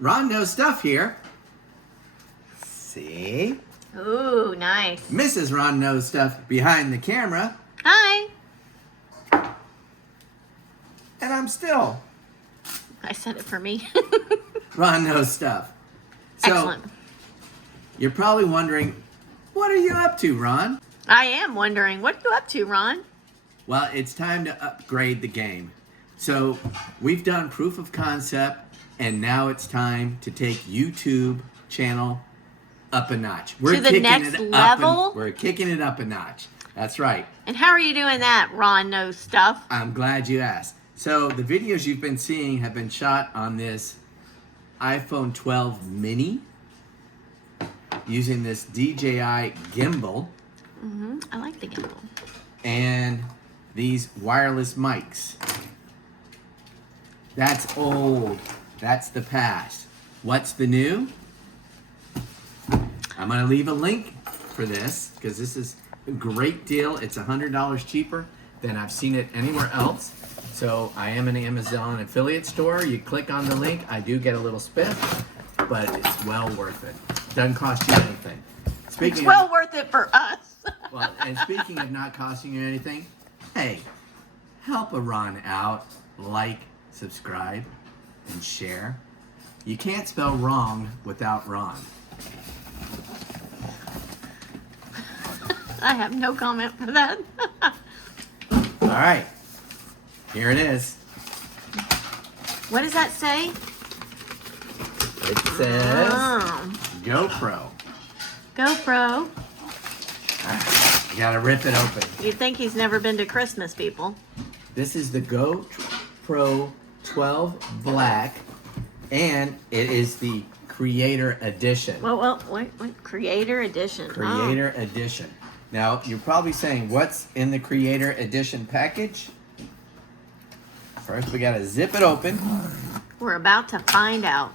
Ron Knows Stuff here. See? Ooh, nice. Mrs. Ron Knows Stuff behind the camera. Hi. And I'm still I said it for me. Ron Knows Stuff. So, Excellent. you're probably wondering, what are you up to, Ron? I am wondering, what are you up to, Ron? Well, it's time to upgrade the game. So, we've done proof of concept, and now it's time to take YouTube channel up a notch. To the next level? We're kicking it up a notch. That's right. And how are you doing that, Ron Knows Stuff? I'm glad you asked. So, the videos you've been seeing have been shot on this iPhone 12 mini using this DJI gimbal I like the gimbal. and these wireless mics. That's old. That's the past. What's the new? I'm going to leave a link for this because this is a great deal. It's $100 cheaper than I've seen it anywhere else. So I am an Amazon affiliate store. You click on the link. I do get a little spiff, but it's well worth it. Doesn't cost you anything. It's well worth it for us. Well, and speaking of not costing you anything, hey, help a Ron out. Like, subscribe, and share. You can't spell wrong without Ron. I have no comment for that. All right, here it is. What does that say? It says Oh, GoPro. GoPro. You gotta rip it open. You'd think he's never been to Christmas, people. This is the GoPro 12 Black, and it is the Creator Edition. Well, wait. Creator Edition. Creator Edition. Now, you're probably saying, what's in the Creator Edition package? First, we gotta zip it open. We're about to find out.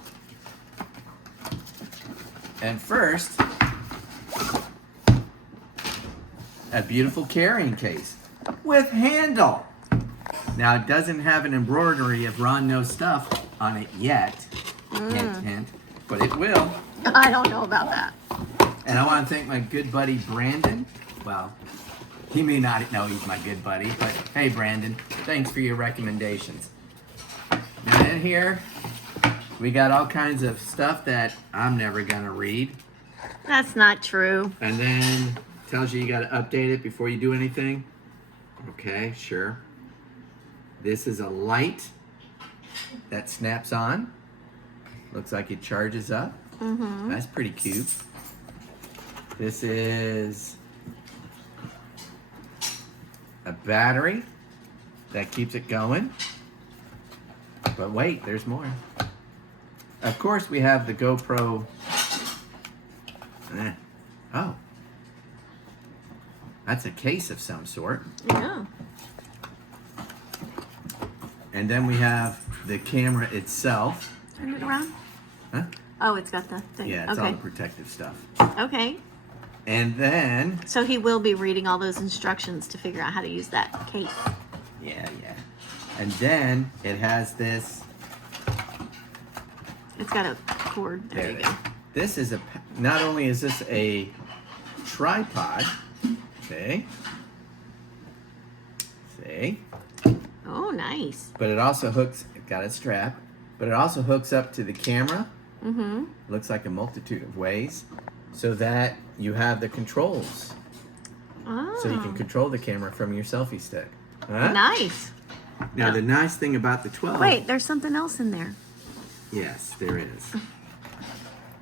And first, a beautiful carrying case with handle. Now, it doesn't have an embroidery of Ron Knows Stuff on it yet. Hint, hint. But it will. I don't know about that. And I want to thank my good buddy, Brandon. Well, he may not know he's my good buddy, but hey, Brandon, thanks for your recommendations. Now, in here, we got all kinds of stuff that I'm never going to read. That's not true. And then tells you got to update it before you do anything. Okay, sure. This is a light that snaps on. Looks like it charges up. That's pretty cute. This is a battery that keeps it going. But wait, there's more. Of course, we have the GoPro. Oh. That's a case of some sort. Yeah. And then we have the camera itself. Turn it around. Huh? Oh, it's got the thing. Yeah, it's all Okay. the protective stuff. Okay. And then, So he will be reading all those instructions to figure out how to use that case. yeah. And then it has this. It's got a cord. There you go. This is not only is this a tripod, see, Oh, nice. but it also hooks, it got a strap, but it also hooks up to the camera. Looks like a multitude of ways, so that you have the controls. Oh. So you can control the camera from your selfie stick. Huh? Nice. Now the nice thing about the 12. Wait, there's something else in there. Yes, there is.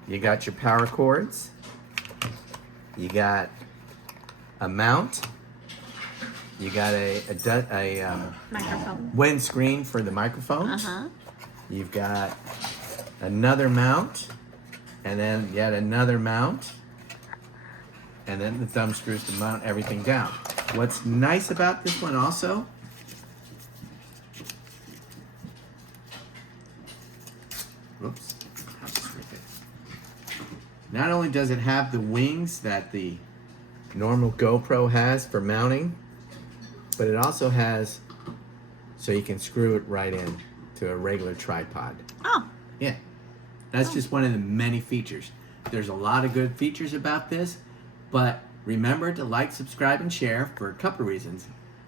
You got your power cords. You got a mount. You got a Microphone. windscreen for the microphone. Uh-huh. You've got another mount, and then yet another mount, and then the thumb screws to mount everything down. What's nice about this one also, whoops, I'll just rip it. Not only does it have the wings that the normal GoPro has for mounting, but it also has so you can screw it right in to a regular tripod. Oh, Yeah. That's just one of the many features. There's a lot of good features about this, but remember to like, subscribe, and share for a couple of reasons.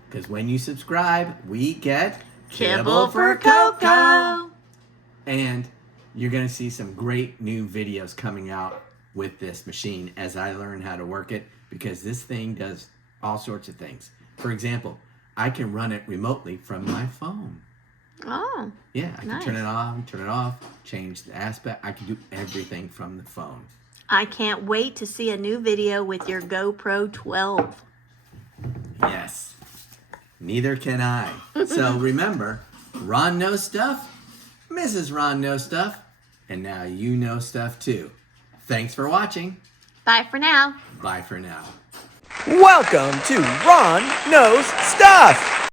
Because when you subscribe, we get Kibble for Cocoa. And you're going to see some great new videos coming out with this machine as I learn how to work it, because this thing does all sorts of things. For example, I can run it remotely from my phone. Oh. Yeah, I can nice. turn it on, turn it off, change the aspect. I can do everything from the phone. I can't wait to see a new video with your GoPro 12. Yes. Neither can I. So remember, Ron knows stuff, Mrs. Ron knows stuff, and now you know stuff too. Thanks for watching. Bye for now. Bye for now. Welcome to Ron Knows Stuff!